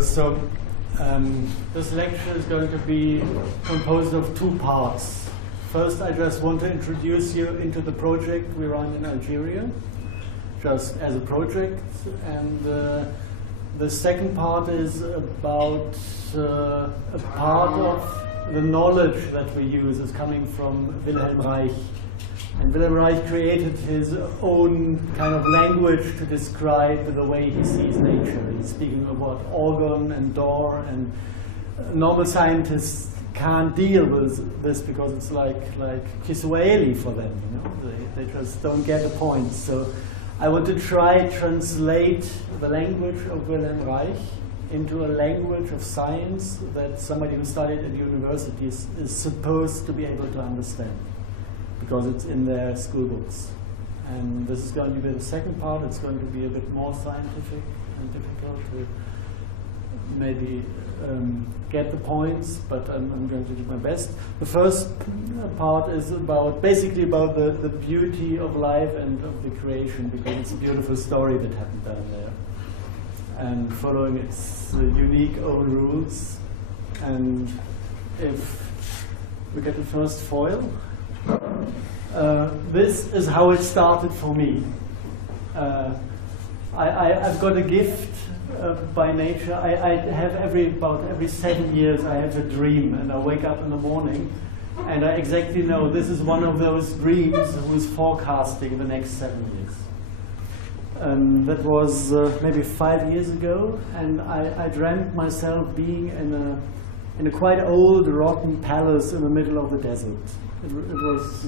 So this lecture is going to be composed of two parts. First, I just want to introduce you into the project we run in Algeria, just as a project. And the second part is about a part of the knowledge that we use is coming from Wilhelm Reich. And Wilhelm Reich created his own kind of language to describe the way he sees nature. He's speaking about organ and door, and normal scientists can't deal with this because it's like Kiswahili for them. You know? They just don't get the point. So I want to try to translate the language of Wilhelm Reich into a language of science that somebody who studied at universities is supposed to be able to understand, because it's in their school books. And this is going to be the second part. It's going to be a bit more scientific and difficult to maybe get the points, but I'm going to do my best. The first part is basically about the beauty of life and of the creation, because it's a beautiful story that happened down there, and following its unique own rules. And if we get the first foil, this is how it started for me. I've got a gift by nature. I have about every 7 years I have a dream, and I wake up in the morning and I exactly know this is one of those dreams who's forecasting the next 7 years. That was maybe 5 years ago, and I dreamt myself being in a quite old rotten palace in the middle of the desert. It was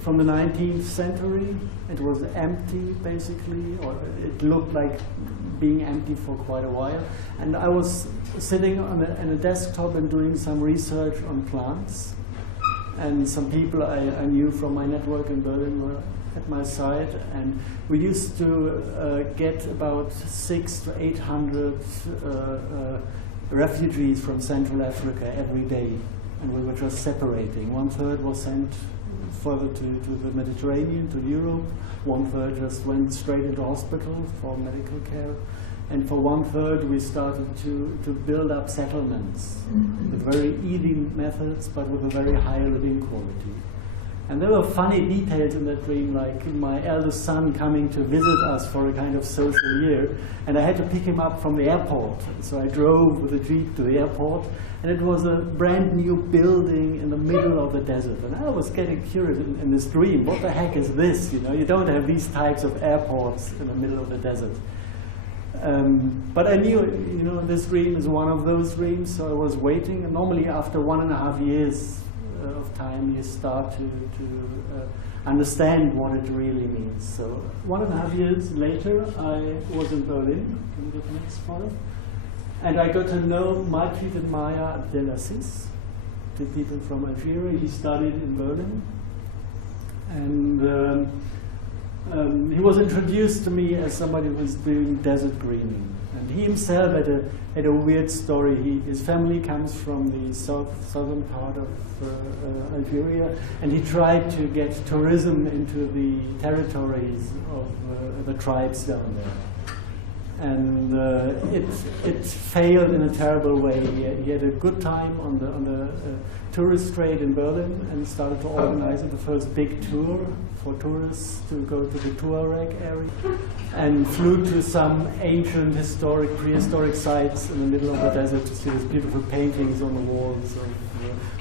from the 19th century. It was empty, basically, or it looked like being empty for quite a while. And I was sitting on a desktop and doing some research on plants. And some people I knew from my network in Berlin were at my side. And we used to get about 600 to 800 refugees from Central Africa every day. And we were just separating. 1/3 was sent further to the Mediterranean, to Europe. 1/3 just went straight into hospital for medical care. And for 1/3 we started to build up settlements with very easy methods, but with a very high living quality. And there were funny details in that dream, like my eldest son coming to visit us for a kind of social year, and I had to pick him up from the airport. So I drove with a jeep to the airport, and it was a brand new building in the middle of the desert. And I was getting curious in this dream, what the heck is this? You know, you don't have these types of airports in the middle of the desert. But I knew, you know, this dream is one of those dreams, so I was waiting. And normally after 1.5 years of time, you start to understand what it really means. So 1.5 years later, I was in Berlin. Can you get the next photo? And I got to know Madjid and Abdellazizz, two people from Algeria. He studied in Berlin. And he was introduced to me as somebody who was doing desert greening. And he himself had a weird story. His family comes from the southern part of Algeria, and he tried to get tourism into the territories of the tribes down there. And it failed in a terrible way. He had a good time on the tourist trade in Berlin, and started to organize the first big tour for tourists to go to the Tuareg area, and flew to some ancient, prehistoric sites in the middle of the desert to see these beautiful paintings on the walls of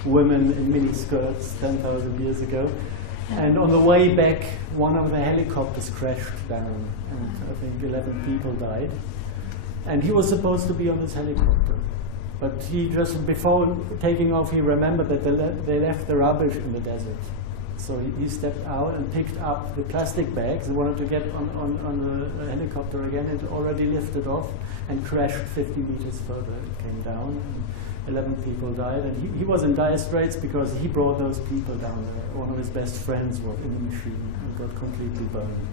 women in miniskirts 10,000 years ago. And on the way back, one of the helicopters crashed down, and I think 11 people died. And he was supposed to be on this helicopter. But he just, before taking off, he remembered that they left the rubbish in the desert. So he stepped out and picked up the plastic bags and wanted to get on the helicopter again. It already lifted off and crashed 50 meters further. It came down, and 11 people died. And he was in dire straits because he brought those people down there. One of his best friends was in the machine and got completely burned.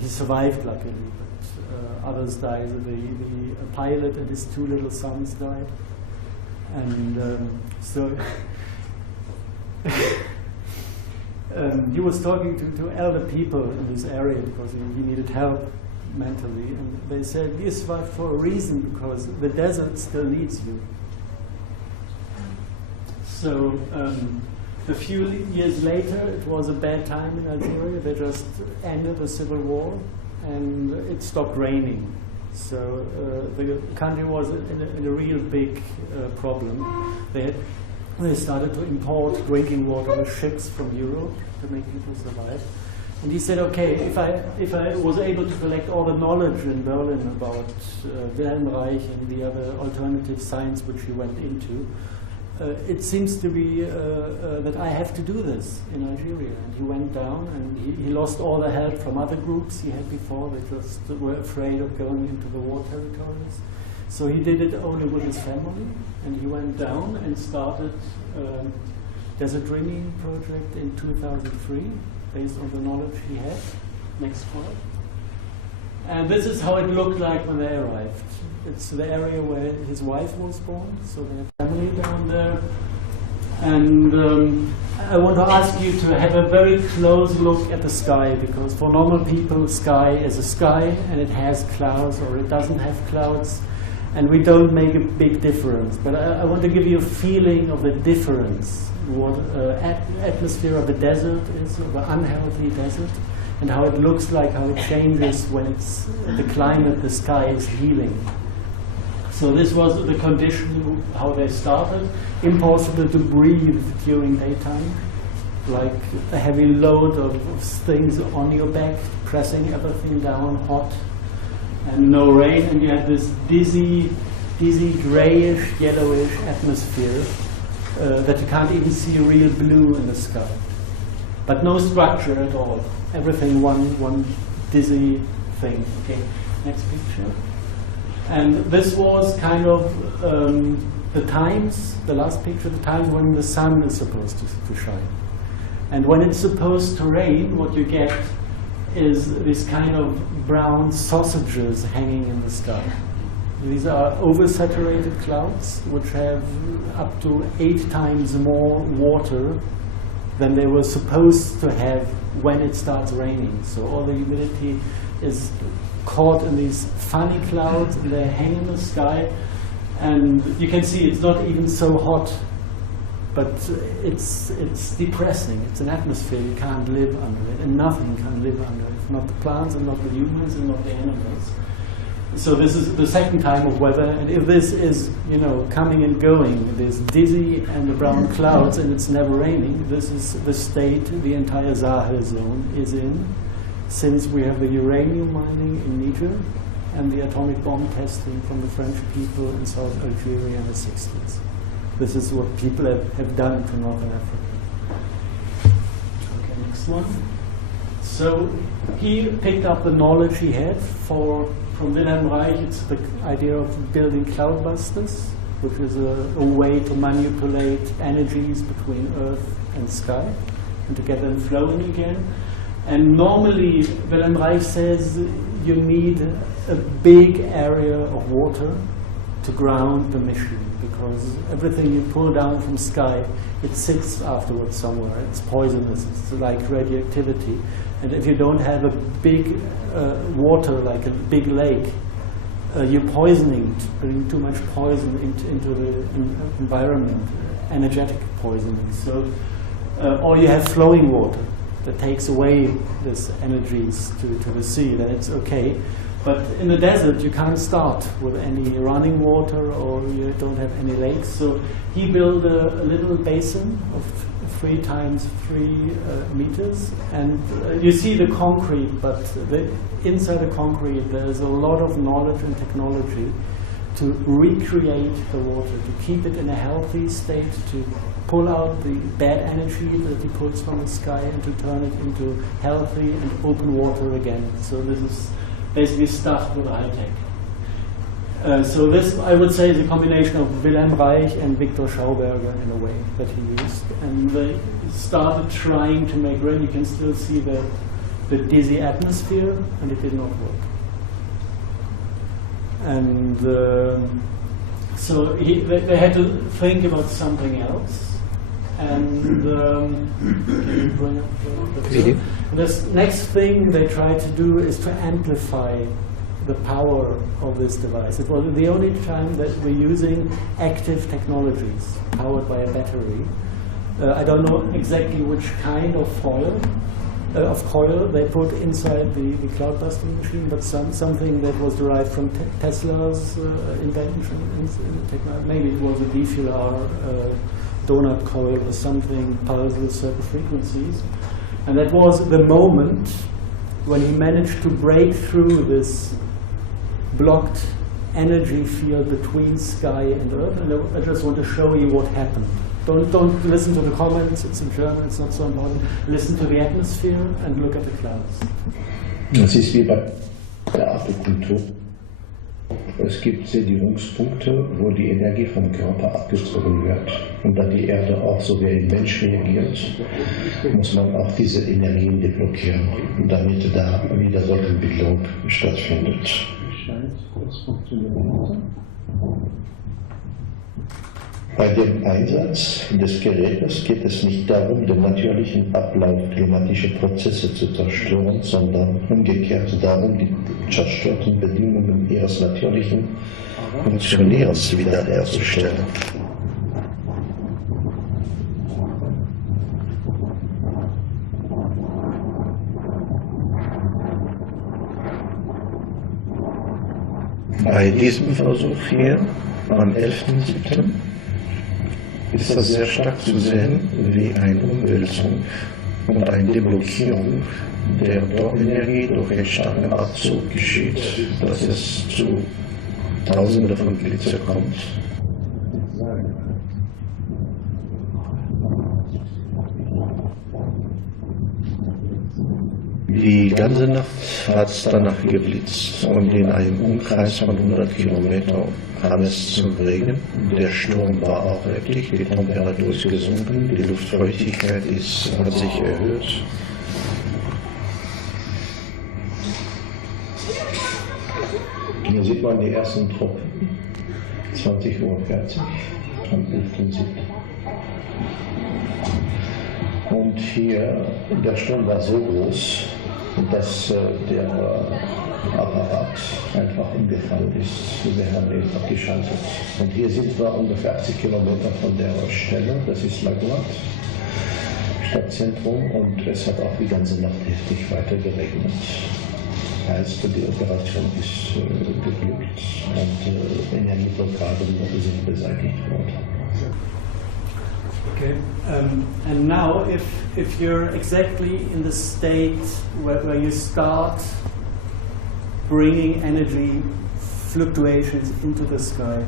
He survived, luckily, but others died. The pilot and his 2 little sons died. And so he was talking to elder people in this area because he needed help mentally, and they said, you survived for a reason, because the desert still needs you. So a few years later, it was a bad time in Algeria. They just ended the civil war, and it stopped raining. So the country was in a real big problem. They started to import drinking water with ships from Europe to make people survive. And he said, okay, if I was able to collect all the knowledge in Berlin about Wilhelm Reich and the other alternative science which he went into, it seems to be that I have to do this in Algeria. And he went down, and he lost all the help from other groups he had before. They just were afraid of going into the war territories. So he did it only with his family, and he went down and started Desert Dreaming project in 2003, based on the knowledge he had. Next slide. And this is how it looked like when they arrived. It's the area where his wife was born, so they have family down there. And I want to ask you to have a very close look at the sky, because for normal people, sky is a sky, and it has clouds or it doesn't have clouds, and we don't make a big difference. But I want to give you a feeling of the difference, what atmosphere of the desert is, of the unhealthy desert, and how it looks like, how it changes when it's the climate, the sky is healing. So this was the condition, how they started. Impossible to breathe during daytime, like a heavy load of things on your back, pressing everything down, hot, and no rain, and you have this dizzy, grayish, yellowish atmosphere that you can't even see real blue in the sky. But no structure at all. Everything one dizzy thing. Okay, next picture. And this was kind of the times, the last picture, the times when the sun is supposed to shine. And when it's supposed to rain, what you get is this kind of brown sausages hanging in the sky. These are oversaturated clouds, which have up to 8 times more water than they were supposed to have when it starts raining. So all the humidity is caught in these funny clouds, and they hang in the sky, and you can see it's not even so hot, but it's depressing. It's an atmosphere you can't live under it, and nothing can live under it, not the plants and not the humans and not the animals. So this is the second time of weather, and if this is, you know, coming and going, this dizzy and the brown clouds, and it's never raining, this is the state the entire Sahel zone is in, since we have the uranium mining in Niger and the atomic bomb testing from the French people in South Algeria in the 60s. This is what people have done to Northern Africa. Okay, next one. So he picked up the knowledge he had from Wilhelm Reich. It's the idea of building Cloudbusters, which is a way to manipulate energies between Earth and sky and to get them flowing again. And normally, Wilhelm Reich says you need a big area of water to ground the machine, because everything you pull down from sky, it sits afterwards somewhere. It's poisonous. It's like radioactivity. And if you don't have a big water, like a big lake, you're poisoning, putting too much poison into the environment, energetic poisoning. So, or you have flowing water that takes away this energies to the sea, then it's okay. But in the desert, you can't start with any running water, or you don't have any lakes. So he built a little basin of 3 times 3 meters, and you see the concrete, but inside the concrete there's a lot of knowledge and technology to recreate the water, to keep it in a healthy state, to pull out the bad energy that he pulls from the sky and to turn it into healthy and open water again. So this is basically stuff with high tech. So this, I would say, is a combination of Wilhelm Reich and Victor Schauberger in a way that he used. And they started trying to make rain. You can still see the dizzy atmosphere, and it did not work. And so they had to think about something else. And can you bring up the video? This next thing they try to do is to amplify the power of this device. It was the only time that we're using active technologies powered by a battery. I don't know exactly which kind of coil they put inside the Cloudbusting machine, but something that was derived from Tesla's invention. Maybe it was a DFLR donut coil or something, pulsed with certain frequencies. And that was the moment when he managed to break through this blocked energy field between sky and earth. And I just want to show you what happened. Don't listen to the comments, it's in German, it's not so important. Listen to the atmosphere and look at the clouds. Das ist wie bei der Akupunktur. Es gibt Sedierungspunkte, wo die Energie vom Körper abgezogen wird. Und da die Erde auch so wie ein Mensch reagiert, muss man auch diese Energien deblockieren, damit da wieder Sonnenbildung stattfindet. Bei dem Einsatz des Gerätes geht es nicht darum, den natürlichen Ablauf klimatischer Prozesse zu zerstören, sondern umgekehrt darum, die zerstörten Bedingungen ihres natürlichen Funktionierens wiederherzustellen. Bei diesem Versuch hier am 11.07. ist das sehr stark zu sehen wie eine Umwälzung und eine Deblockierung der Energie durch einen starken Abzug geschieht, dass es zu Tausenden von Blitze kommt. Die ganze Nacht hat es danach geblitzt und in einem Umkreis von 100 Kilometern kam es zum Regen. Der Sturm war auch heftig, die Temperatur ist gesunken, die Luftfeuchtigkeit hat sich erhöht. Hier sieht man die ersten Tropfen, 20:40 Uhr am 11.07. Und hier, der Sturm war so groß, dass der Apparat einfach umgefallen ist. Wir haben ihn abgeschaltet. Und hier sind wir ungefähr 80 Kilometer von der Stelle, das ist Madjid, Stadtzentrum, und es hat auch die ganze Nacht heftig weiter geregnet. Heißt, die Operation ist geglückt und Energieblockaden sind beseitigt worden. Okay, and now if you're exactly in the state where you start bringing energy fluctuations into the sky,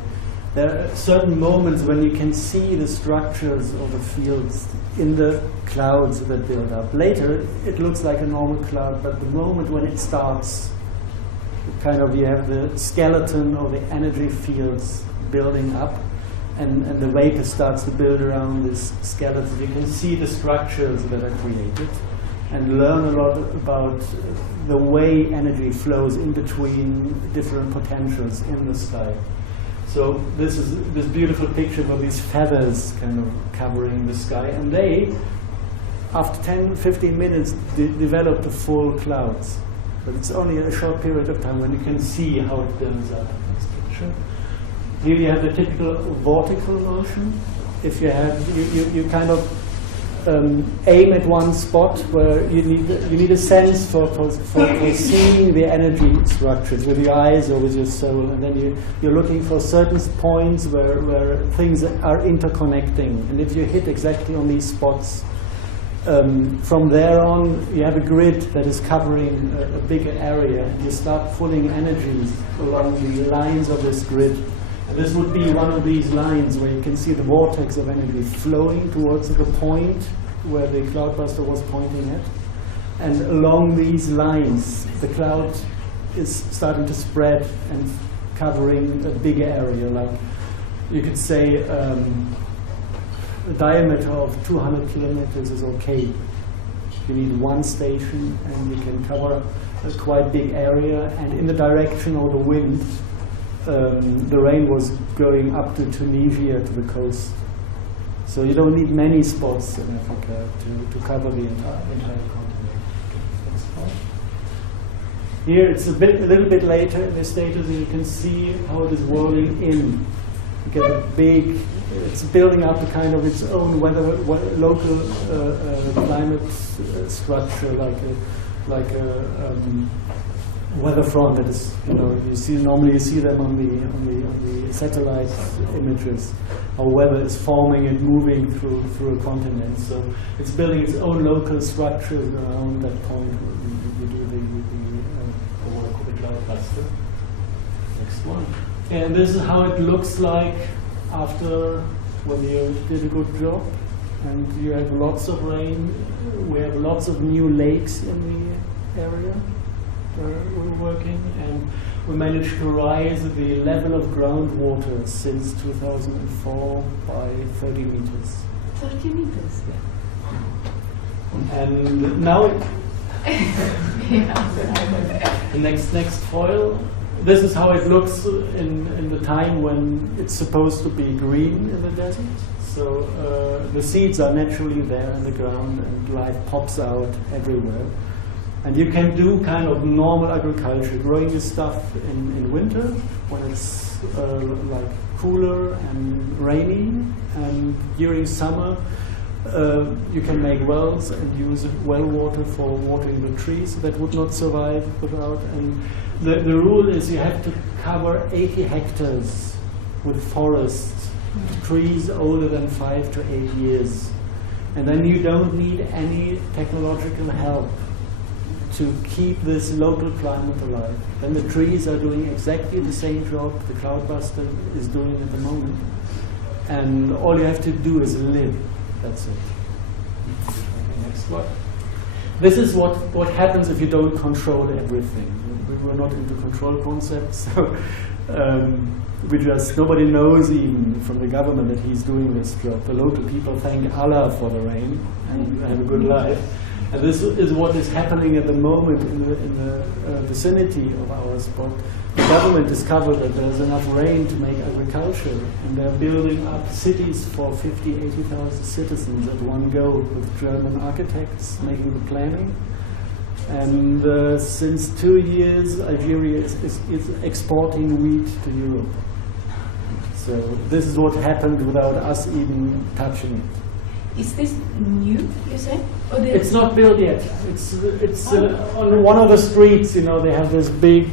there are certain moments when you can see the structures of the fields in the clouds that build up. Later it looks like a normal cloud, but the moment when it starts, kind of you have the skeleton of the energy fields building up. And the vapor starts to build around this skeleton. You can see the structures that are created and learn a lot about the way energy flows in between different potentials in the sky. So this is this beautiful picture of these feathers kind of covering the sky, and they, after 10-15 minutes, develop the full clouds. But it's only a short period of time when you can see how it builds up in this picture. Here you have the typical vortical motion. If you have, you kind of aim at one spot where you need a sense for seeing the energy structures with your eyes or with your soul, and then you're looking for certain points where things are interconnecting. And if you hit exactly on these spots, from there on you have a grid that is covering a bigger area, and you start pulling energies along the lines of this grid. This would be one of these lines where you can see the vortex of energy flowing towards the point where the Cloudbuster was pointing at. And along these lines, the cloud is starting to spread and covering a bigger area. Like you could say a diameter of 200 kilometers is okay. You need one station and you can cover a quite big area. And in the direction of the wind, the rain was going up to Tunisia, to the coast. So you don't need many spots in Africa to cover the entire continent. Next part. Here it's a little bit later in the status, and you can see how it is whirling in. You get a big, it's building up a kind of its own local climate structure, like a weather front that is, normally you see them on the satellite images, how weather is forming and moving through a continent. So it's building its own local structures around that point where you do what I call the Cloudbuster. Next one. And this is how it looks like after when you did a good job. And you have lots of rain. We have lots of new lakes in the area where we're working, and we managed to rise the level of groundwater since 2004 by 30 meters. 30 meters? Yeah. And now the next foil. This is how it looks in the time when it's supposed to be green in the desert. So the seeds are naturally there in the ground, and life pops out everywhere. And you can do kind of normal agriculture, growing this stuff in winter when it's like cooler and rainy, and during summer you can make wells and use well water for watering the trees that would not survive without. And the rule is you have to cover 80 hectares with forests, trees older than 5 to 8 years. And then you don't need any technological help to keep this local climate alive. Then the trees are doing exactly the same job the Cloudbuster is doing at the moment. And all you have to do is live. That's it. Next one. This is what happens if you don't control everything. We were not into control concepts, so nobody knows even from the government that he's doing this job. The local people thank Allah for the rain and have a good life. And this is what is happening at the moment in the vicinity of our spot. The government discovered that there's enough rain to make agriculture, and they're building up cities for 50,000, 80,000 citizens at one go, with German architects making the planning. And since 2 years, Algeria is exporting wheat to Europe. So this is what happened without us even touching it. Is this new, you say? It's not built yet. It's on one of the streets, they have this big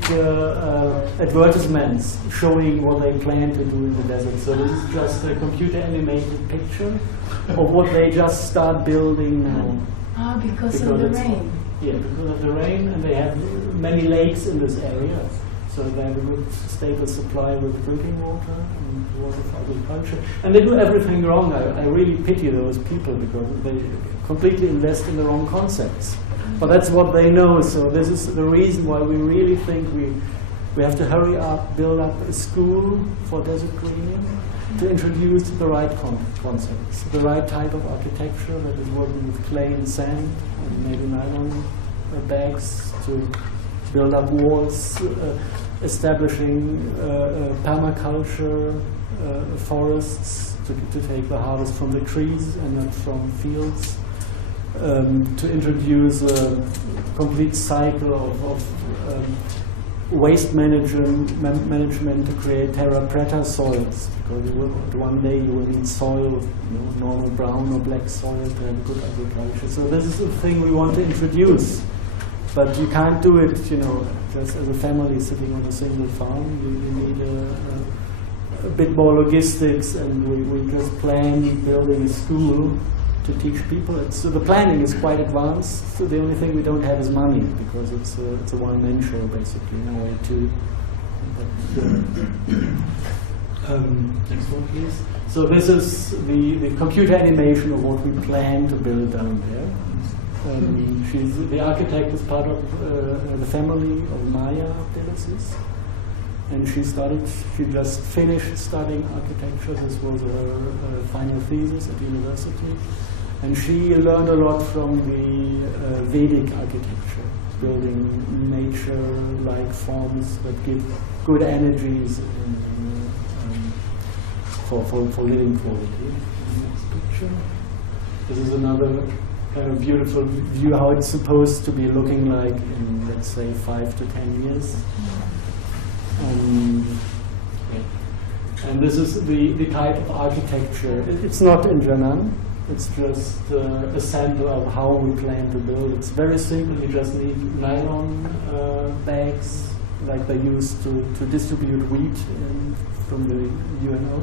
advertisements showing what they plan to do in the desert. So this is just a computer animated picture of what they just start building now. Because of the rain. Yeah, because of the rain, and they have many lakes in this area. So they have a good stable supply with drinking water and water for agriculture. And they do everything wrong. I really pity those people because they completely invest in the wrong concepts. But that's what they know. So this is the reason why we really think we have to hurry up, build up a school for desert greening, to introduce the right concepts, the right type of architecture that is working with clay and sand and maybe nylon bags to build up walls, establishing permaculture forests to take the harvest from the trees and not from fields, to introduce a complete cycle of waste management to create terra preta soils, because one day you will need soil, normal brown or black soil to have good agriculture. So this is the thing we want to introduce. But you can't do it, just as a family sitting on a single farm. You need a bit more logistics, and we just plan building a school to teach people. So the planning is quite advanced. So the only thing we don't have is money, because it's a one-man show basically. No way to. Next one, please. So this is the computer animation of what we plan to build down there. The architect is part of the family of Abdellazizs, and she just finished studying architecture. This was her final thesis at university, and she learned a lot from the Vedic architecture, building nature-like forms that give good energies for living quality. Next picture. architecture. This is another kind of beautiful view how it's supposed to be looking like in, let's say, 5 to 10 years. And this is the type of architecture. It's not in Janan. It's just a sample of how we plan to build. It's very simple. You just need nylon bags, like they use to distribute wheat from the UNO.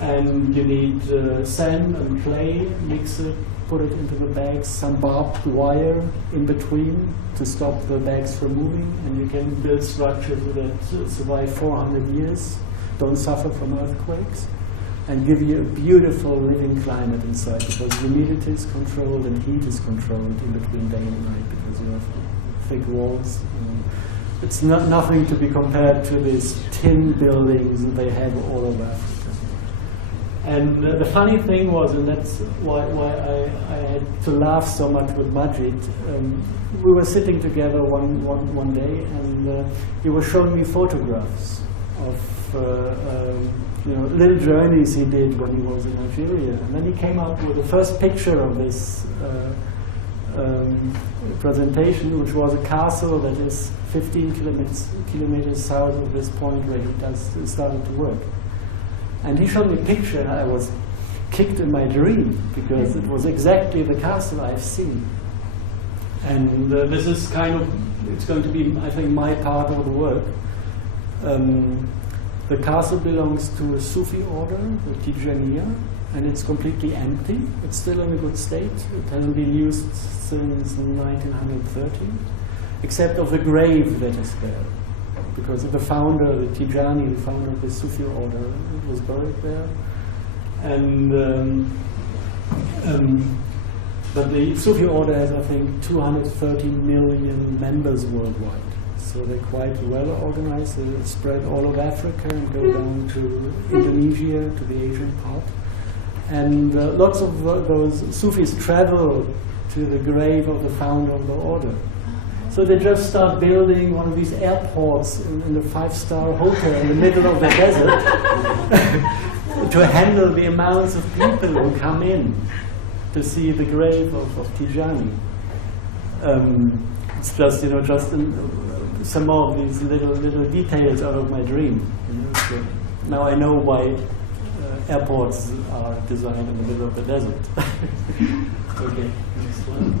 And you need sand and clay, mix it, put it into the bags, some barbed wire in between to stop the bags from moving, and you can build structures that survive 400 years, don't suffer from earthquakes, and give you a beautiful living climate inside, because humidity is controlled and heat is controlled in between day and night, because you have thick walls. It's nothing to be compared to these tin buildings that they have all over Africa. And the funny thing was, and that's why I had to laugh so much with Madjid, we were sitting together one day, and he was showing me photographs of little journeys he did when he was in Algeria. And then he came out with the first picture of this presentation, which was a castle that is 15 kilometers south of this point where he started to work. And he showed me a picture, and I was kicked in my dream, because it was exactly the castle I've seen. And this is kind of, it's going to be, I think, my part of the work. The castle belongs to a Sufi order, the Tijaniya, and it's completely empty. It's still in a good state. It hasn't been used since 1930, except of the grave that is there. Because the founder, the Tijani, the founder of the Sufi order, was buried there. And but the Sufi order has, I think, 230 million members worldwide. So they're quite well organized. They spread all over Africa and go down to Indonesia, to the Asian part. And lots of those Sufis travel to the grave of the founder of the order. So they just start building one of these airports in the 5-star hotel in the middle of the desert to handle the amounts of people who come in to see the grave of Tijani. It's just, some more of these little details out of my dream. So now I know why airports are designed in the middle of the desert. Okay, next one.